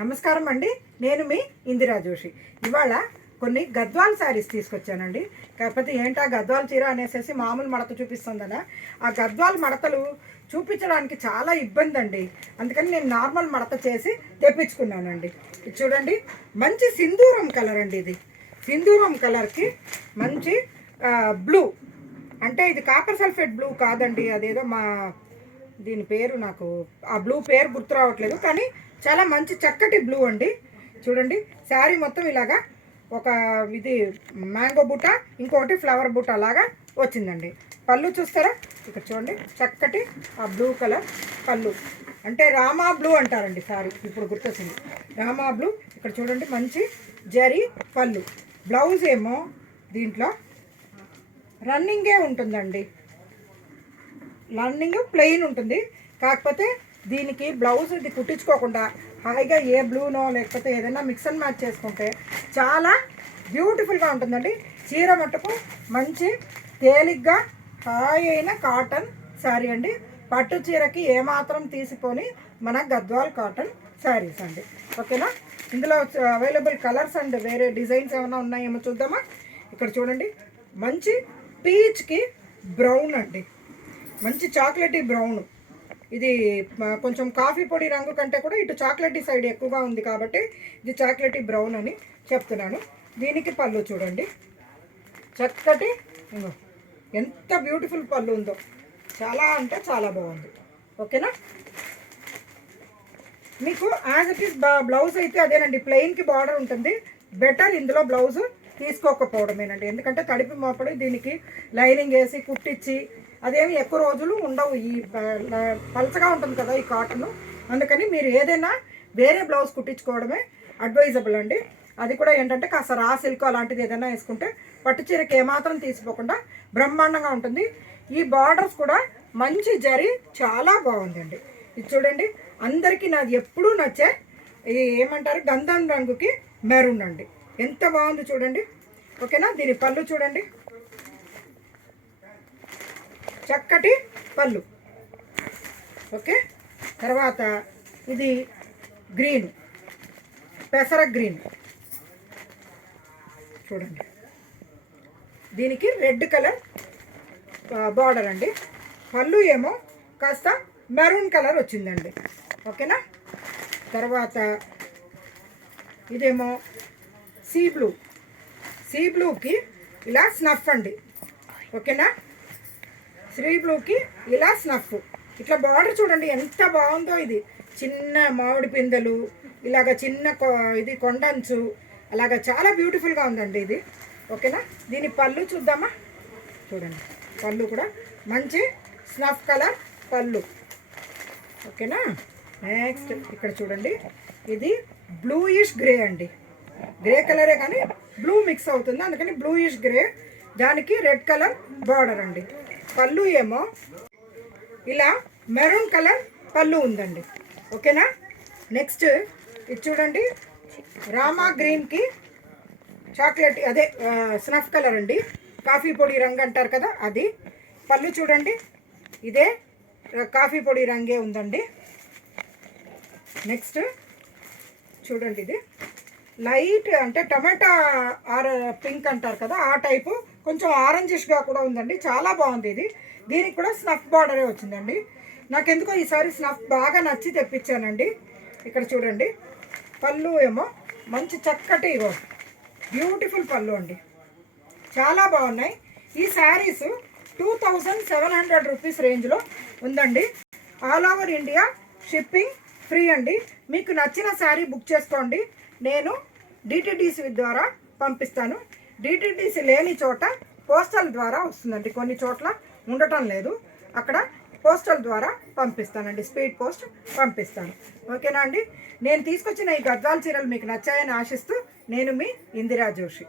నమస్కారం అండి. నేను మీ ఇందిరా జోషి. ఇవాళ కొన్ని గద్వాల్ శారీస్ తీసుకొచ్చానండి. కాకపోతే ఏంటా గద్వాల్ చీర అనేసి మామూలు మడత చూపిస్తుందనా, ఆ గద్వాల్ మడతలు చూపించడానికి చాలా ఇబ్బంది అండి. అందుకని నేను నార్మల్ మడత చేసి తెప్పించుకున్నానండి. ఇది చూడండి, మంచి సింధూరం కలర్ అండి. ఇది సింధూరం కలర్కి మంచి బ్లూ, అంటే ఇది కాపర్ సల్ఫేట్ బ్లూ కాదండి, అదేదో దీని పేరు నాకు ఆ బ్లూ పేరు గుర్తు రావట్లేదు, కానీ చాలా మంచి చక్కటి బ్లూ అండి. చూడండి, శారీ మొత్తం ఇలాగా ఒక ఇది మ్యాంగో బూట, ఇంకొకటి ఫ్లవర్ బూట లాగా వచ్చిందండి. పళ్ళు చూస్తారా, ఇక్కడ చూడండి, చక్కటి ఆ బ్లూ కలర్ పళ్ళు, అంటే రామా బ్లూ అంటారండి శారీ, ఇప్పుడు గుర్తొచ్చింది రామా బ్లూ. ఇక్కడ చూడండి, మంచి జరీ పళ్ళు. బ్లౌజ్ ఏమో దీంట్లో రన్నింగే ఉంటుందండి, రన్నింగ్ ప్లెయిన్ ఉంటుంది. కాకపోతే దీనికి బ్లౌజ్ ఇది కుట్టించుకోకుండా హాయిగా ఏ బ్లూనో లేకపోతే ఏదైనా మిక్స్ అండ్ మ్యాచ్ చేసుకుంటే చాలా బ్యూటిఫుల్గా ఉంటుందండి. చీర మట్టుకు మంచి తేలిగ్గా హాయి అయిన కాటన్ శారీ అండి. పట్టు చీరకి ఏమాత్రం తీసిపోని మన గద్వాల్ కాటన్ శారీస్ అండి. ఓకేనా, ఇందులో అవైలబుల్ కలర్స్ అండ్ వేరే డిజైన్స్ ఏమైనా ఉన్నాయేమో చూద్దామా. ఇక్కడ చూడండి, మంచి పీచ్కి బ్రౌన్ అండి, మంచి చాక్లెటీ బ్రౌన్. ఇది కొంచెం కాఫీ పొడి రంగు కంటే కూడా ఇటు చాక్లెటీ సైడ్ ఎక్కువగా ఉంది కాబట్టి ఇది చాక్లెటీ బ్రౌన్ అని చెప్తున్నాను. దీనికి పళ్ళు చూడండి, చక్కటి, ఎంత బ్యూటిఫుల్ పళ్ళు ఉందో, చాలా అంటే చాలా బాగుంది. ఓకేనా, మీకు యాజ్ ఇట్ ఈస్ బ్లౌజ్ అయితే అదేనండి, ప్లెయిన్కి బార్డర్ ఉంటుంది. బెటర్ ఇందులో బ్లౌజ్ తీసుకోకపోవడమేనండి, ఎందుకంటే తడిపి మోపడి దీనికి లైనింగ్ వేసి కుట్టించి అదేమి ఎక్కువ రోజులు ఉండవు. ఈ పలచగా ఉంటుంది కదా ఈ కాటన్, అందుకని మీరు ఏదైనా వేరే బ్లౌజ్ కుట్టించుకోవడమే అడ్వైజబుల్ అండి. అది కూడా ఏంటంటే కాస్త రా సిల్క్ అలాంటిది ఏదైనా వేసుకుంటే పట్టు చీరకి ఏమాత్రం తీసిపోకుండా బ్రహ్మాండంగా ఉంటుంది. ఈ బార్డర్స్ కూడా మంచి జరీ, చాలా బాగుందండి. ఇది చూడండి, అందరికీ నాది ఎప్పుడూ నచ్చే ఏమంటారు గంధం రంగుకి మెరూన్ అండి, ఎంత బాగుంది చూడండి. ఓకేనా, దీని పళ్ళు చూడండి, చక్కటి పళ్ళు. ఓకే, తర్వాత ఇది గ్రీన్, పెసర గ్రీన్ చూడండి, దీనికి రెడ్ కలర్ బార్డర్ అండి. పళ్ళు ఏమో కాస్త మెరూన్ కలర్ వచ్చిందండి. ఓకేనా, తర్వాత ఇదేమో సీ బ్లూ, సీ బ్లూకి ఇలా స్నఫ్ అండి. ఓకేనా, సీ బ్లూకి ఇలా స్నఫ్, ఇట్లా బార్డర్ చూడండి ఎంత బాగుందో. ఇది చిన్న మామిడి పిందెలు, ఇలాగ చిన్న ఇది కొండంచు, అలాగా చాలా బ్యూటిఫుల్గా ఉందండి ఇది. ఓకేనా, దీని పళ్ళు చూద్దామా. చూడండి, పళ్ళు కూడా మంచి స్నఫ్ కలర్ పళ్ళు. ఓకేనా, నెక్స్ట్ ఇక్కడ చూడండి, ఇది బ్లూయిష్ గ్రే అండి, గ్రే కలరే కానీ బ్లూ మిక్స్ అవుతుంది, అందుకని బ్లూయిష్ గ్రే, దానికి రెడ్ కలర్ బార్డర్ అండి. పళ్ళు ఏమో ఇలా మెరూన్ కలర్ పళ్ళు ఉందండి. ఓకేనా, నెక్స్ట్ ఇది చూడండి, రామా గ్రీన్కి చాక్లెట్ అదే స్నఫ్ కలర్ అండి, కాఫీ పొడి రంగు అంటారు కదా అది. పళ్ళు చూడండి, ఇదే కాఫీ పొడి రంగే ఉందండి. నెక్స్ట్ చూడండి, ఇది లైట్ అంటే టమాటా పింక్ అంటారు కదా ఆ టైపు, కొంచెం ఆరెంజిష్గా కూడా ఉందండి, చాలా బాగుంది ఇది. దీనికి కూడా స్నఫ్ బార్డరే వచ్చిందండి. నాకెందుకో ఈసారి స్నఫ్ బాగా నచ్చి తెప్పించానండి. ఇక్కడ చూడండి, పళ్ళు ఏమో మంచి చక్కటి బ్యూటిఫుల్ పళ్ళు అండి, చాలా బాగున్నాయి. ఈ శారీస్ 2700 రూపీస్ రేంజ్లో ఉందండి. All over India shipping free అండి. మీకు నచ్చిన శారీ బుక్ చేసుకోండి, నేను డిటిడిసి ద్వారా పంపిస్తాను. డిటిడిసి లేని చోట పోస్టల్ ద్వారా వస్తుందండి, కొన్ని చోట్ల ఉండటం లేదు, అక్కడ పోస్టల్ ద్వారా పంపిస్తానండి, స్పీడ్ పోస్ట్ పంపిస్తాను. ఓకేనా అండి, నేను తీసుకొచ్చిన ఈ గద్వాల్ చీరలు మీకు నచ్చాయని ఆశిస్తూ నేను మీ ఇందిరా జోషి.